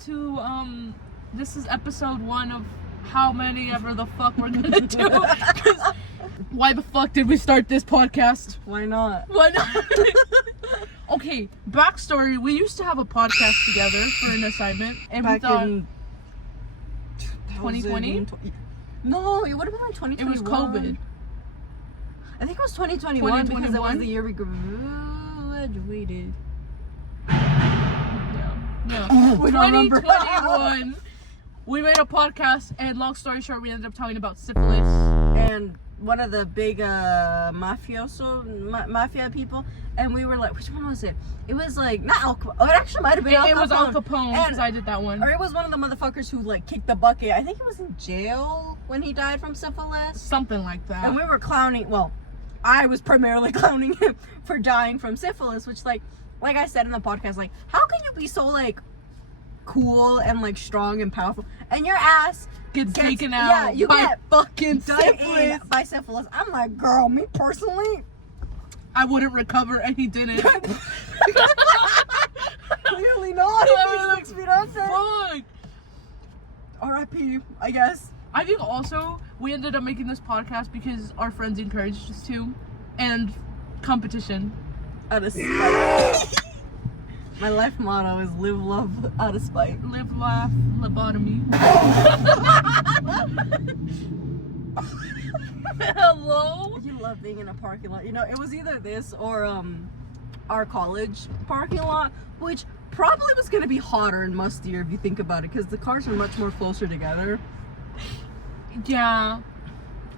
to this is episode 1 of how many ever the fuck we're gonna do. 'Cause why the fuck did we start this podcast? Why not? Why not? Okay, backstory. We used to have a podcast together for an assignment, and Back we thought in 2020. No, it would have been like 2021. It was COVID. I think it was 2021 because it was 2021? the year we graduated. Yeah. We don't remember. 2021. We made a podcast, and long story short, we ended up talking about syphilis. And one of the big mafia people, and we were like, which one was it? It was like not Al Capone. Oh, it actually might have been Al Capone. It was Al Capone because I did that one. Or it was one of the motherfuckers who like kicked the bucket. I think he was in jail when he died from syphilis. Something like that. And we were clowning. Well, I was primarily clowning him for dying from syphilis, which like I said in the podcast, like how can you be so like cool and like strong and powerful, and your ass gets taken out. Yeah, you by get fucking syphilis. syphilis. By syphilis. I'm like, girl, me personally, I wouldn't recover, and he didn't. Clearly not. If he's 6 feet under. Fuck. R.I.P. I guess. I think also we ended up making this podcast because our friends encouraged us to, and competition. Out of spite. My life motto is live, love, out of spite. Live, laugh, lobotomy. Hello? You love being in a parking lot. You know, it was either this or our college parking lot, which probably was going to be hotter and mustier if you think about it, because the cars are much more closer together. Yeah.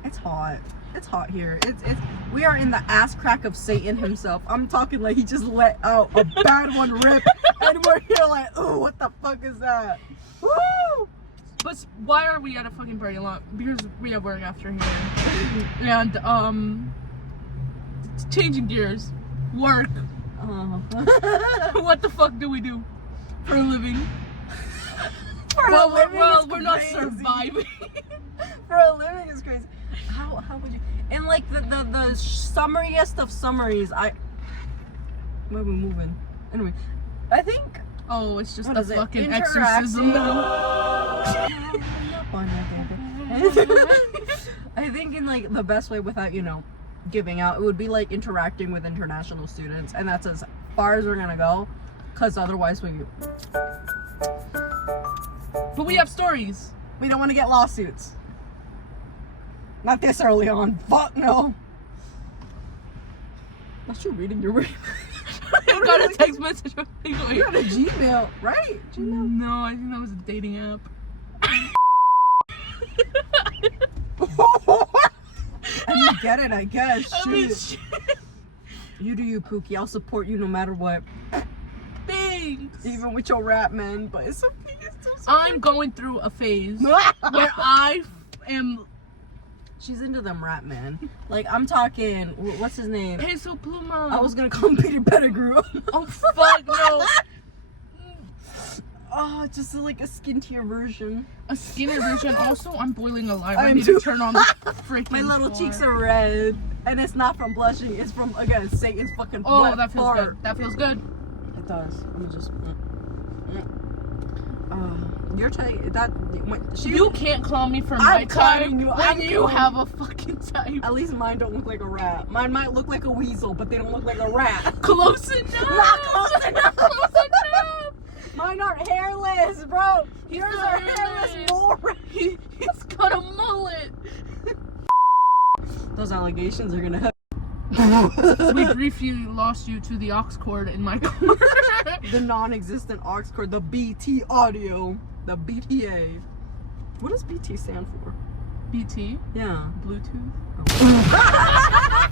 It's hot. It's hot here. We are in the ass crack of Satan himself. I'm talking like he just let out a bad one rip, and we're here like, oh, what the fuck is that? Woo! But why are we at a fucking parking lot? Because we have work after here. And, changing gears. Work. What the fuck do we do for a living? We're not surviving. For a living is crazy. How would you? And like the summariest of summaries, where are we moving? Anyway, I think. Oh, it's just What a is it? fucking exorcism. I think in like the best way without, giving out, it would be like interacting with international students, and that's as far as we're gonna go, because otherwise But we have stories. we don't want to get lawsuits. Not this early on. Fuck no. That's you reading your reading. I got a text message from You got a Gmail, right? Gmail. No, I think that was a dating app. I didn't get it, I guess. I mean, Shoot. You do you, Pookie. I'll support you no matter what. thanks. Even with your rap, man. But it's okay. It's so I'm going through a phase where I am. She's into them rap, man. Like, I'm talking, what's his name? Peso Pluma. I was gonna call him Peter Pettigrew. Oh, fuck no. Oh, just like a skintier version. A skinnier version. Also, I'm boiling alive. I I am need too. to turn on the freaking My little floor. cheeks are red. And it's not from blushing. It's from, again, Satan's fucking Oh, wet that feels fart. good. That feels good. It does. Let me just... you're tight. You can't clown me for I'm my clowning type you. when I'm you clowning- have a fucking type. At least mine don't look like a rat. Mine might look like a weasel, but they don't look like a rat. Close enough. Not close enough. Close enough. Mine aren't hairless, bro. Yours not are hairless hairless. more. He's got a mullet. Those allegations are gonna have... We briefly lost you to the aux cord in my car. The non-existent aux cord, the BT audio, the BTA. What does BT stand for? BT? Yeah. Bluetooth? I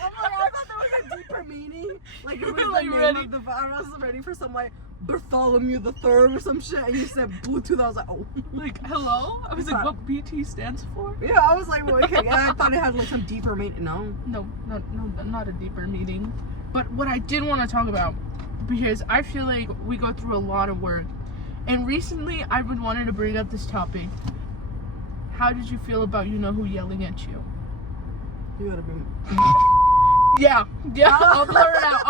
thought there was a deeper meaning. Like it was Like the name ready. of the... I was ready for some like Bartholomew the Third or some shit, and you said Bluetooth. I was like, oh. Like, hello? I was like, what BT stands for? Yeah, I was like, well, okay. I thought it had like some deeper meaning. No. No, not a deeper meaning. But what I did want to talk about, because I feel like we go through a lot of work, and recently I've been wanting to bring up this topic. How did you feel about who yelling at you? You gotta be... Yeah, I'll blur it out.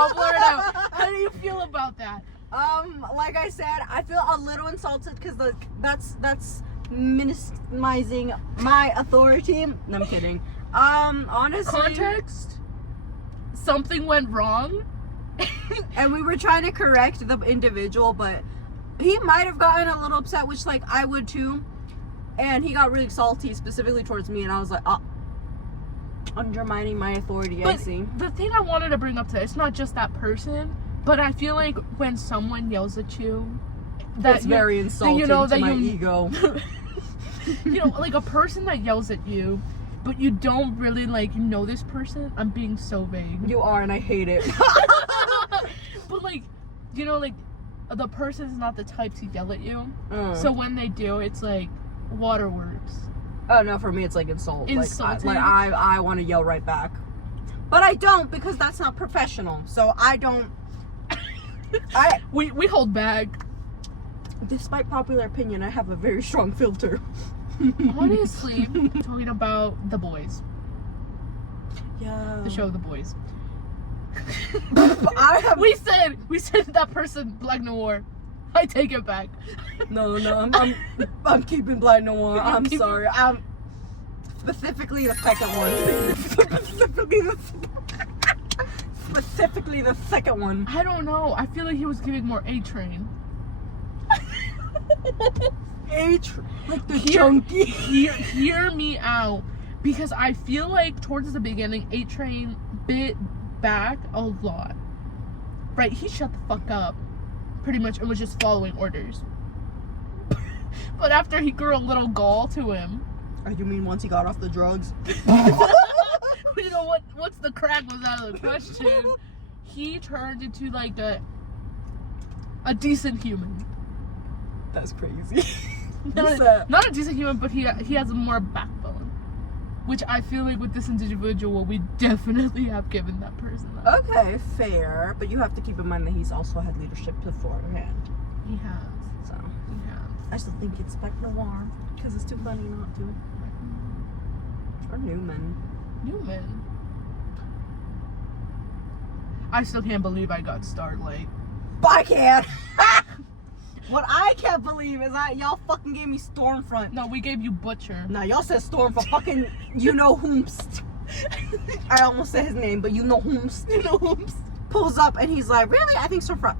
How do you feel about that? Like I said, I feel a little insulted because that's minimizing my authority. No, I'm kidding. Honestly, Context. Something went wrong. and we were trying to correct the individual, but he might have gotten a little upset, which like I would too. And he got really salty, specifically towards me, and I was like, undermining my authority. But I see. the thing I wanted to bring up today, it's not just that person, but I feel like when someone yells at you, That's very insulting to my ego. You know, like a person that yells at you, but you don't really like know this person. I'm being so vague. You are, and I hate it. But like, you know, like the person's not the type to yell at you. Mm. So when they do, it's like waterworks. Oh no, for me it's like insult. Insulting. I want to yell right back, but I don't because that's not professional. So I don't. We hold back. Despite popular opinion, I have a very strong filter. Honestly, talking about The Boys, Yeah. the show The Boys. We said that person Black Noir. I take it back. No, I'm keeping Black Noir. I'm sorry. I'm specifically the second one. Specifically the second one. I don't know. I feel like he was giving more A-Train. Like the chunky. Hear me out, because I feel like towards the beginning, A-Train bit back a lot. Right? He shut the fuck up, pretty much, and was just following orders. But after he grew a little gall to him. Oh, you mean once he got off the drugs? You know what? Once the crack was out of the question, he turned into like a decent human. That's crazy. Not a decent human, but he has more backbone, which I feel like with this individual we definitely have given that person that. Okay, fair, but you have to keep in mind that he's also had leadership beforehand. He has. So He has. I still think it's Black Noir because it's too funny not to. Or Newman. I still can't believe I got Starlight. I can't. What I can't believe is that y'all fucking gave me Stormfront. No, we gave you Butcher. Nah, y'all said Storm for fucking you know whomst. I almost said his name, but you know whomst. You know whomst. Pulls up and he's like, really? I think Stormfront.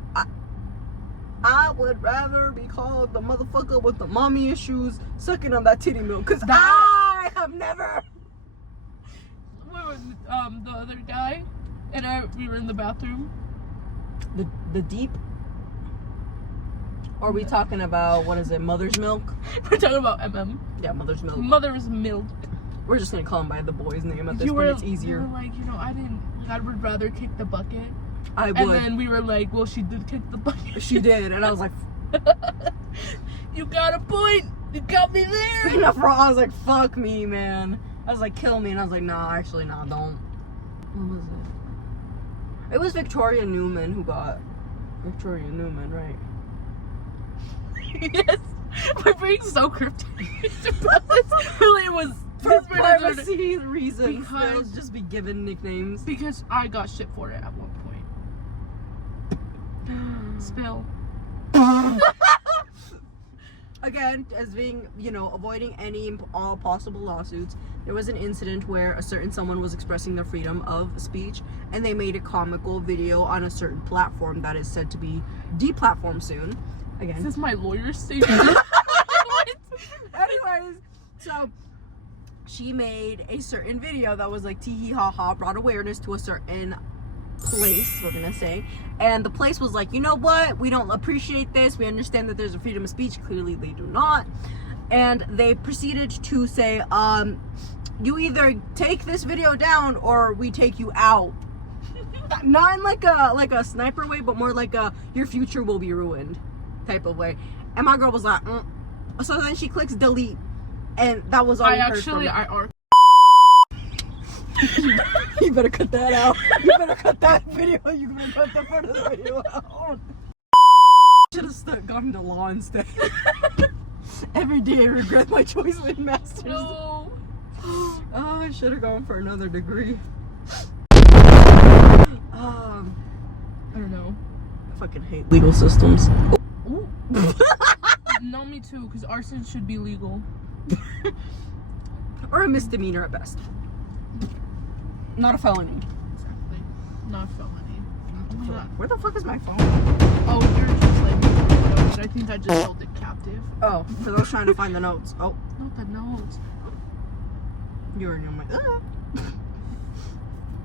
I would rather be called the motherfucker with the mommy issues sucking on that titty milk, because I have never. Where was the other guy? And we were in the bathroom. The deep. Or are we talking about, what is it, Mother's Milk? We're talking about MM. Yeah, Mother's Milk. Mother's Milk. We're just gonna call him by the boy's name at this point. It's easier. You were like, I would rather kick the bucket. I would. And then we were like, well, she did kick the bucket. She did, and I was like, you got a point. You got me there. I was like, fuck me, man. I was like, kill me, and I was like, nah, actually, nah, don't. What was it? It was Victoria Newman who got Victoria Newman, right? Yes. We're being so cryptic. Really, it was for privacy reasons. Because they'll just be given nicknames. Because I got shit for it at one point. Spill. Again, as being, avoiding any and all possible lawsuits, there was an incident where a certain someone was expressing their freedom of speech, and they made a comical video on a certain platform that is said to be deplatformed soon. Again. Is this my lawyer's statement? Anyways, so she made a certain video that was like tee hee ha ha, brought awareness to a certain place, we're gonna say, and the place was like, you know what, we don't appreciate this, we understand that there's a freedom of speech. Clearly they do not. And they proceeded to say, you either take this video down or we take you out. Not in like a sniper way, but more like a your future will be ruined type of way. And my girl was like, So then she clicks delete, and that was all we heard from her. You better cut that out. You better cut that video. You better cut that part of the video out. Should have gone into law instead. Every day I regret my choice with masters. No. Oh, I should have gone for another degree. I don't know. fucking hate legal systems. Ooh. No, me too, because arson should be legal. Or a misdemeanor at best. Not a felony. Exactly. Not felony. Oh my god. Where the fuck is my phone? Oh, you're just like, but I think I just held it captive. Oh, because I was trying to find the notes. Oh. Not the notes. You were in my.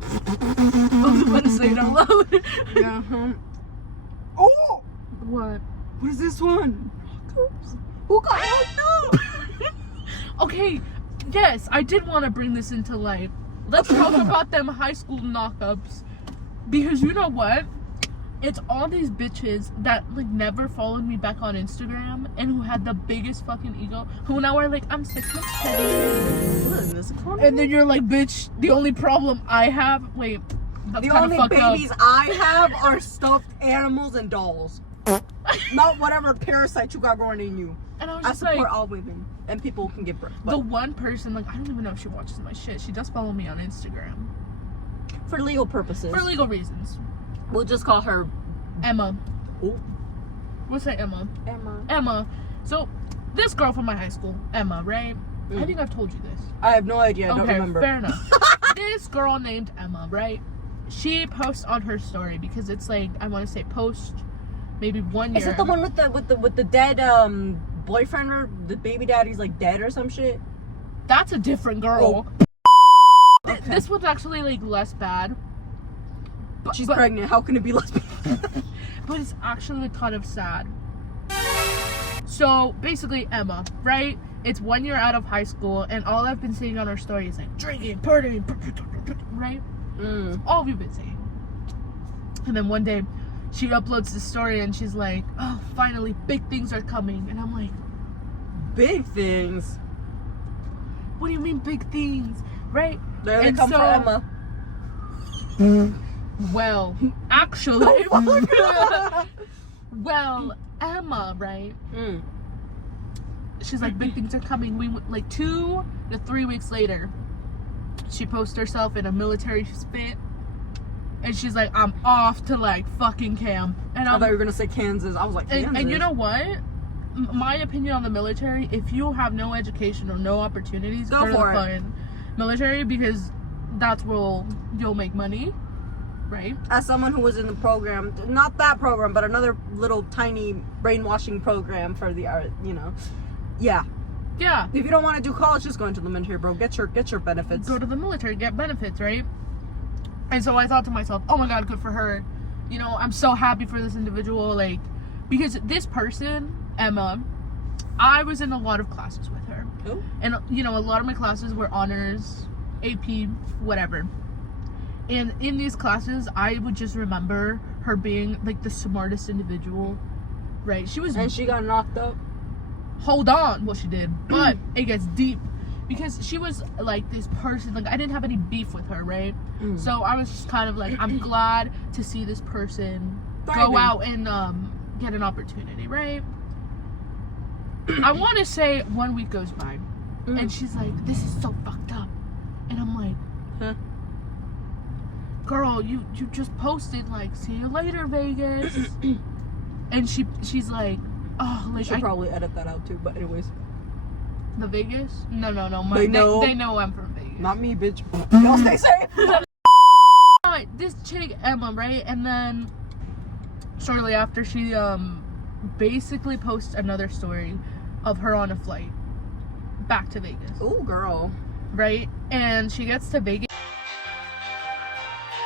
I was about to say it out loud. Yeah. Oh! What? What is this one? Who got locked up? Okay, yes, I did want to bring this into light. Let's talk about them high school knockups. Because you know what? It's all these bitches that like never followed me back on Instagram and who had the biggest fucking ego, who now are like, I'm 6 months pregnant. And then you're like, bitch, the only problem I have, wait, that's the kind only of fucked babies up. I have are stuffed animals and dolls. Not whatever parasite you got growing in you. And I was I just support like, all women and people who can give birth. the one person, like, I don't even know if she watches my shit. She does follow me on Instagram. For legal purposes. For legal reasons. We'll just call her Emma. Ooh. We'll say Emma. Emma. Emma. So, this girl from my high school, Emma, right? I think I've told you this. I have no idea. I don't Okay, remember. fair enough. This girl named Emma, right? She posts on her story because it's like, I want to say post maybe 1 year. Is it the one with the dead boyfriend or the baby daddy's like dead or some shit? That's a different girl. Okay. This one's actually like less bad. She's pregnant. How can it be lesbian? But it's actually kind of sad. So basically, Emma, right? It's 1 year out of high school, and all I've been seeing on her story is like drinking, partying, right? All we've been saying. And then one day, she uploads the story, and she's like, "Oh, finally, big things are coming." And I'm like, Big things. "What do you mean, big things?" Right? There they And come so- for Emma. Well, actually, well, Emma, right? She's like, big things are coming. We like 2 to 3 weeks later, she posts herself in a military fit, and she's like, I'm off to like fucking camp. And I thought you were gonna say Kansas. I was like, Kansas. and you know what? My opinion on the military: if you have no education or no opportunities, Go to for the it. fucking military, because that's where you'll make money, right? As someone who was in the program, not that program, but another little tiny brainwashing program for the art, you know. Yeah. Yeah. If you don't want to do college, just go into the military, bro. Get your benefits. Go to the military, get benefits, right? And so I thought to myself, oh my god, good for her. You know, I'm so happy for this individual, like, because this person, Emma, I was in a lot of classes with her. Cool. And, you know, a lot of my classes were honors, AP, whatever. And in these classes, I would just remember her being, like, the smartest individual, right? She was... And she got knocked up. Hold on, what she did. But it gets deep. Because she was, like, this person, like, I didn't have any beef with her, right? So I was just kind of like, I'm glad to see this person Thriving. go out and get an opportunity, right? I want to say 1 week goes by, and she's like, this is so fucked up. And I'm like, Huh? Girl, you just posted, like, see you later, Vegas. And she's like, oh, I like, should probably edit that out too, but anyways. the Vegas? No. They know. They know I'm from Vegas. Not me, bitch. Y'all stay safe. This chick, Emma, right? And then shortly after, she basically posts another story of her on a flight back to Vegas. Ooh, girl. Right? And she gets to Vegas.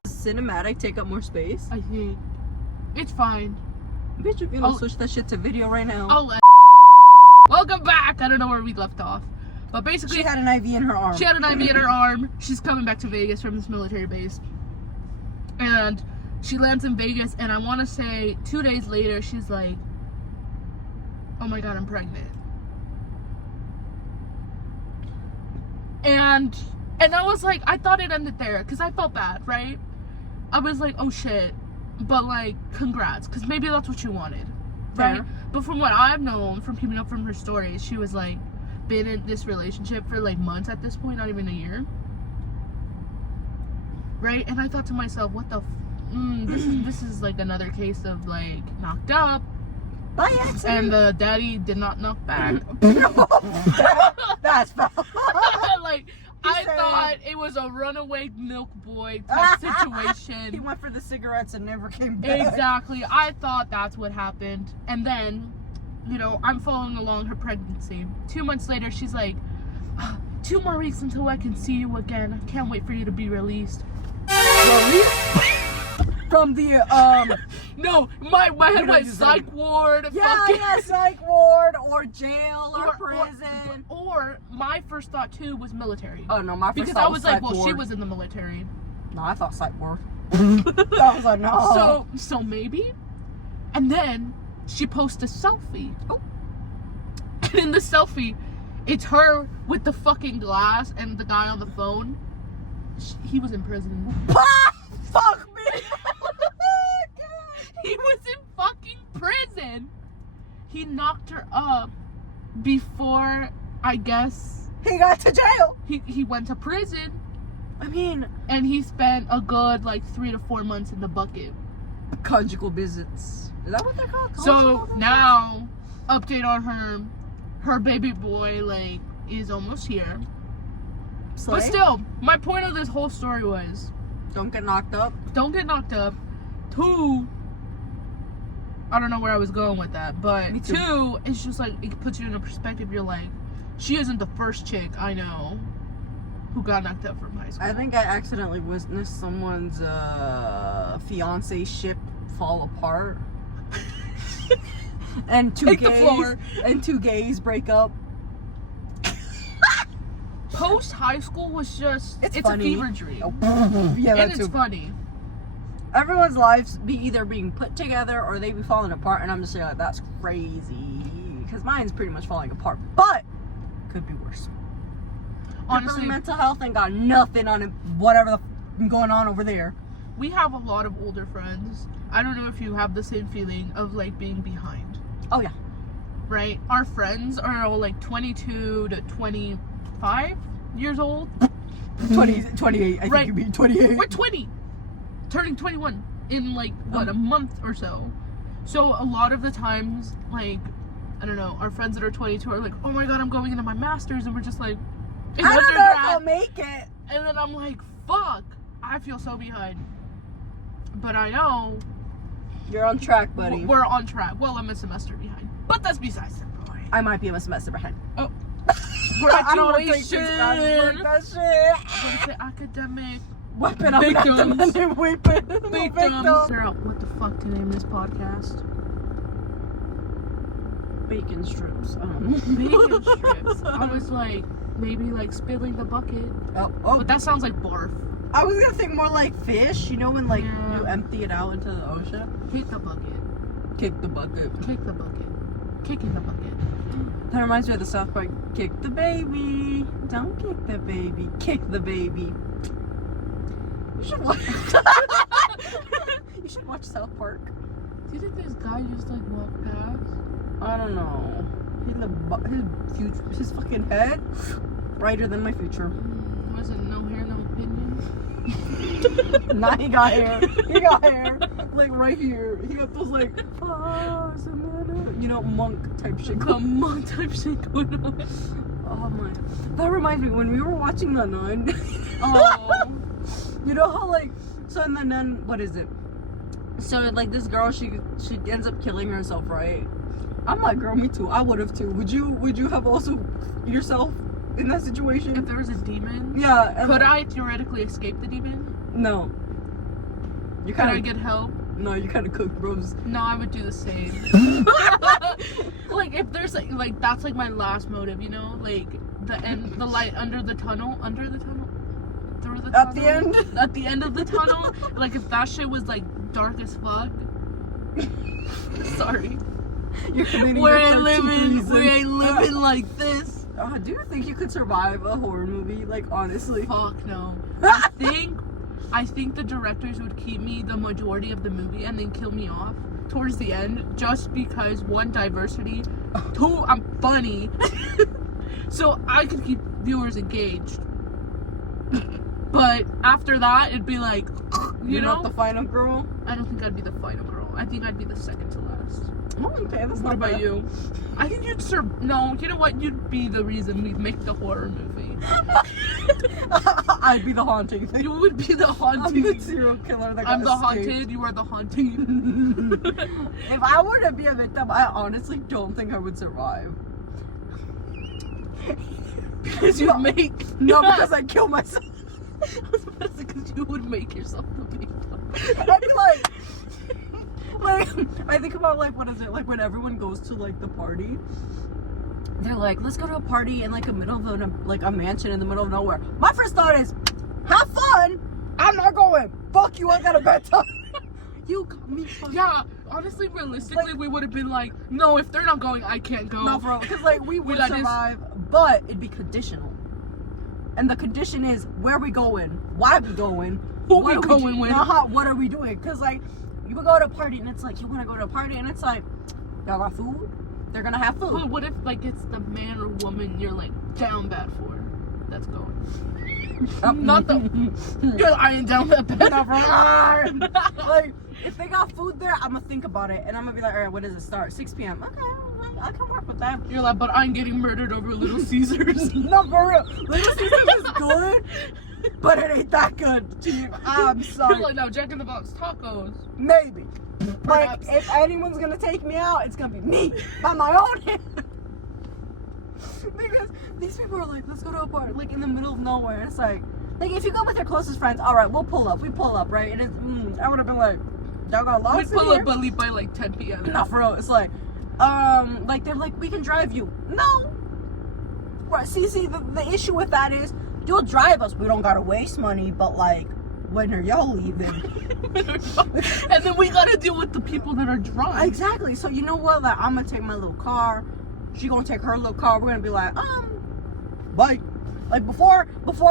Cinematic, take up more space. I think it's fine. Bitch, if you don't switch that shit to video right now. I'll let. Welcome back. I don't know where we left off, but basically She had an IV in her arm. she had an IV in her arm. She's coming back to Vegas from this military base, and she lands in Vegas. And I want to say 2 days later, she's like, "Oh my god, I'm pregnant." And I was like, I thought it ended there because I felt bad, right? I was like, oh shit, but like, congrats, because maybe that's what you wanted, right? Fair. But from what I've known from keeping up from her stories, she was like been in this relationship for like months at this point, not even a year, right? And I thought to myself, what the this is like another case of like knocked up, by accident. and the daddy did not knock back. That's foul. Like, I thought it was a runaway milk boy type He situation. went for the cigarettes and never came back. Exactly. I thought that's what happened. And then, you know, I'm following along her pregnancy. 2 months later, she's like, 2 more weeks until I can see you again. I can't wait for you to be released. From the No, my head went psych ward. yeah, psych ward or jail or prison. Or my first thought too was military. Oh no, my first Because thought I was like, well, psych she ward. was in the military. No, I thought psych ward. I was like, no. So maybe. And then she posts a selfie. Oh. And in the selfie, it's her with the fucking glass and the guy on the phone. He was in prison. Fuck me. He was in fucking prison. He knocked her up before, I guess, He got to jail. he went to prison. I mean, And he spent a good like 3 to 4 months in the bucket. conjugal visits. Is that what they're called? So Conjugal visits? now, update on her baby boy like is almost here. Slay? But still, my point of this whole story was, Don't get knocked up. don't get knocked up. 2, I don't know where I was going with that, but Me too. 2, it's just like, it puts you in a perspective. You're like, she isn't the first chick I know who got knocked up from high school. I think I accidentally witnessed someone's fiance ship fall apart. And Take the floor. two gays break up. Post high school was just, it's funny. a fever dream. Yeah, And that's it's funny. Everyone's lives be either being put together or they be falling apart, and I'm just saying like that's crazy. Because mine's pretty much falling apart, but could be worse. Honestly, Definitely mental health ain't got nothing on it. Whatever the going on over there. we have a lot of older friends. I don't know if you have the same feeling of like being behind, Oh yeah. right? Our friends are all like 22 to 25 years old. 28. I Right. think you mean 28. We're 20, turning 21 in like what, a month or so. So a lot of the times, like, I don't know, our friends that are 22 are like, oh my god, I'm going into my master's, and we're just like, in I don't know if I'll undergrad. make it. And then I'm like, fuck, I feel so behind. But I know You're on track, buddy. we're on track. Well, I'm a semester behind, but that's besides the point. I might be a semester behind. Graduation. I don't want to take that shit. What is it? Academic Weapon of Victims. academic weapon. victims. Figure out what the fuck to name this podcast. Bacon strips. Bacon strips. I was like, maybe like spilling the bucket. Oh, But that sounds like barf. I was gonna think more like fish. You know when like Yeah. you empty it out into the ocean. Kick the bucket. Kick the bucket. Kick the bucket. Kicking the bucket. That reminds me of the South Park. Kick the baby. Don't kick the baby. Kick the baby. You should watch. You should watch South Park. Do you think this guy just like walked past? I don't know. His fucking head brighter than my future. Was it no hair, no opinion? Nah, he got hair. He got hair. Like right here. He got those like, you know, monk type shit. Come monk type shit going on. Oh my. That reminds me when we were watching The Nun. Oh. You know how like, so in The Nun, what is it? So like this girl, she ends up killing herself, right? I'm like, girl, me too. I would have too. Would you have also yourself in that situation? If there was a demon, Yeah. and- could I theoretically escape the demon? No. You Could I kind of get help? no. You kind of cook bros. No, I would do the same. Like if there's like that's like my last motive, you know, like the light under the tunnel, through the At the tunnel. end. At the end of the tunnel, like if that shit was like dark as fuck. Sorry, You're committing we your ain't 13th living reason. like this. Do you think you could survive a horror movie? Like honestly. Fuck no. I think the directors would keep me the majority of the movie and then kill me off towards the end, just because 1, diversity, 2, I'm funny, so I could keep viewers engaged. But after that, it'd be like, You're not the final girl? I don't think I'd be the final girl. I think I'd be the second to last. Oh, okay, that's What not about bad. you? I think you'd no, you know what? You'd be the reason we make the horror movie. I'd be the haunting thing. You would be the haunting. I'm the serial killer that got I'm the escaped. haunted, you are the haunting. If I were to be a victim, I honestly don't think I would survive. Because you make... No, because I'd kill myself. Because you would make yourself the victim. I'd be like, I think about like, what is it, like when everyone goes to like the party, they're like, let's go to a party in like a middle of like a mansion in the middle of nowhere. My first thought is, have fun. I'm not going. Fuck you. I got a bedtime. You got me. Yeah, honestly, realistically, we would have been like, no, if they're not going, I can't go. No, bro, because like we would got survive, but it'd be conditional. And the condition is, where we going? Why we going? Who What we are going with? What are we doing? Because like, you would go to a party and it's like, you want to go to a party and it's like, y'all got food? They're gonna have food. But what if like it's the man or woman you're like down bad for? That's going. Not the. You're I ain't down that bad. Like, if they got food there, I'm gonna think about it and I'm gonna be like, all right, when does it start? 6 p.m. Okay, I can work with that. You're like, but I ain't getting murdered over Little Caesars. No, for real. Little Caesars is good, but it ain't that good, Chief. I'm sorry. You're like, no, Jack in the Box tacos. Maybe. Like, Perhaps. if anyone's gonna take me out, it's gonna be me by my own hand. Because these people are like, let's go to a party, like in the middle of nowhere. It's like if you go with your closest friends, all right, we'll pull up. We pull up, right? And it's, I would have been like, y'all got lost We'd in pull here? up but leave by like 10 p.m. No, for real. It's like they're like, we can drive you. No. Right, see, the issue with that is, you'll drive us. We don't gotta waste money, but like, when are y'all leaving? And then we gotta deal with the people that are drunk. Exactly. So you know what? Like, I'm gonna take my little car. She gonna take her little car. We're gonna be like, bye. Like before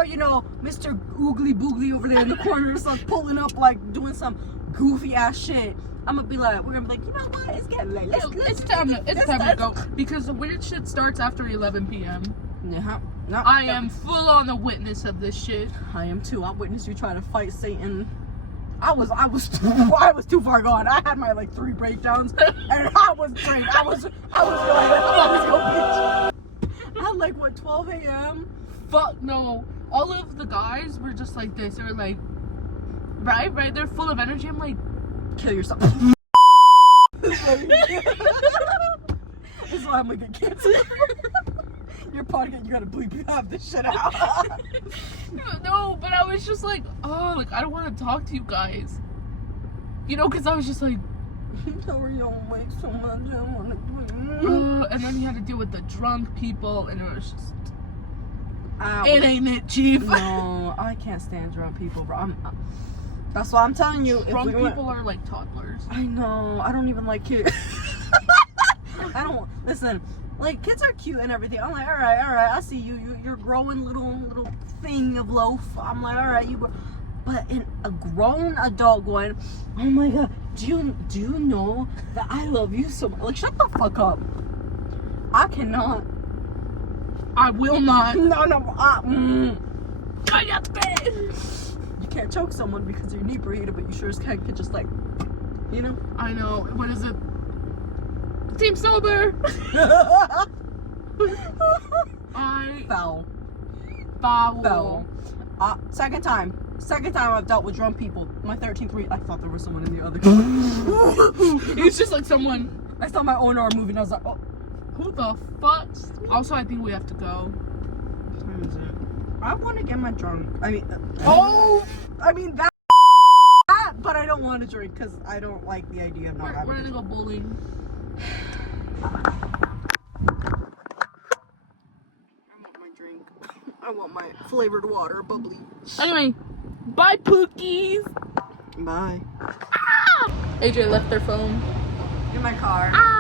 you know, Mr. Oogly Boogly over there in the corner starts pulling up, like doing some goofy ass shit. I'm gonna be like, we're gonna be like, you know what? It's getting late. It's time to go because the weird shit starts after 11 p.m. Yeah. No, I am full on the witness of this shit. I am too. I witnessed you trying to fight Satan. I was too far gone. I had my like 3 breakdowns, and I was drained. I was like, let's go, bitch. At like what, 12 a.m. Fuck no. All of the guys were just like this. They were like, right. They're full of energy. I'm like, Kill yourself. This is why I'm gonna get canceled. Your podcast, you gotta bleep half this shit out. no, but I was just like, oh, like I don't want to talk to you guys. You know, because I was just like, Sorry, don't wait so much. I don't wanna and then you had to deal with the drunk people, and it was just, Ow. it ain't it, Chief. No, I can't stand drunk people, bro. That's why I'm telling you. Drunk people are like toddlers. I know. I don't even like kids. I don't listen. Like, kids are cute and everything. I'm like, all right, I see you. You're growing little thing of loaf. I'm like, all right, you grow. But in a grown adult going, oh my god, do you know that I love you so much? Like, shut the fuck up. I cannot. I will not. No. Cállate. You can't choke someone because you're inebriated, but you sure as heck could just like, you know. I know. What is it? Team sober. Foul. Foul. Second time I've dealt with drunk people. My 13th week, I thought there was someone in the other. It's just like someone. I saw my owner moving. I was like, oh, Who the fuck? Also, I think we have to go. what time is it? I want to get my drunk. I mean that. But I don't want to drink because I don't like the idea of not We're having. gonna go bowling. I want my drink. I want my flavored water, bubbly. Anyway, bye, Pookies. Bye. AJ left their phone. In my car. Ah!